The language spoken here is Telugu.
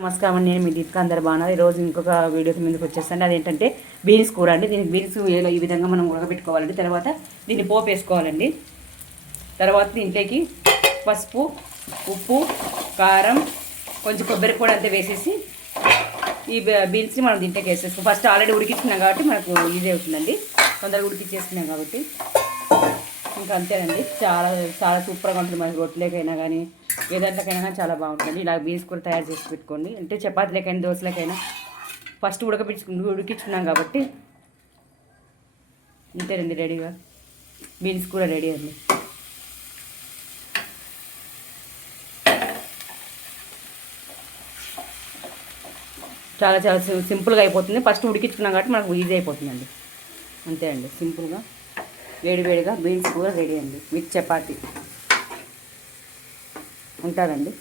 నమస్కారం అండి నేను మీ దీపిక అందరు బాగున్నారు ఈరోజు ఇంకొక వీడియోకి ముందుకు వచ్చేస్తాను. అదేంటంటే బీన్స్ కూర అండి. దీనికి బీన్స్ ఈ విధంగా మనం ఉడకబెట్టుకోవాలండి. తర్వాత దీన్ని పోపు వేసుకోవాలండి. తర్వాత దీంట్లోకి పసుపు ఉప్పు కారం కొంచెం కొబ్బరి కూడా అంతా వేసేసి ఈ బీన్స్ని మనం దీంట్లోకి వేసేసుకో ఫస్ట్ ఆల్రెడీ ఉడికించుకున్నాం కాబట్టి మనకు ఈజీ అవుతుందండి. తొందరగా ఉడికించేసుకున్నాం కాబట్టి. ఇంకా అంతేనండి. చాలా చాలా సూపర్గా ఉంటుంది మనకి రొట్టెలకైనా కానీ ఏ దాంట్లోకైనా కానీ చాలా బాగుంటుంది. ఇలా బీన్స్ కూడా తయారు చేసి పెట్టుకోండి. అంటే చపాతీలకైనా దోశలకైనా ఫస్ట్ ఉడకపించుకు ఉడికించుకున్నాం కాబట్టి అంతేనండి రెడీగా. బీన్స్ కూడా రెడీ అండి. చాలా చాలా సింపుల్గా అయిపోతుంది. ఫస్ట్ ఉడికించుకున్నాం కాబట్టి మనకు ఈజీ అయిపోతుందండి. అంతే అండి సింపుల్గా. వేడి వేడిగా బీన్స్ కూర రెడీ అండి విత్ చపాతి. ఉంటారండి?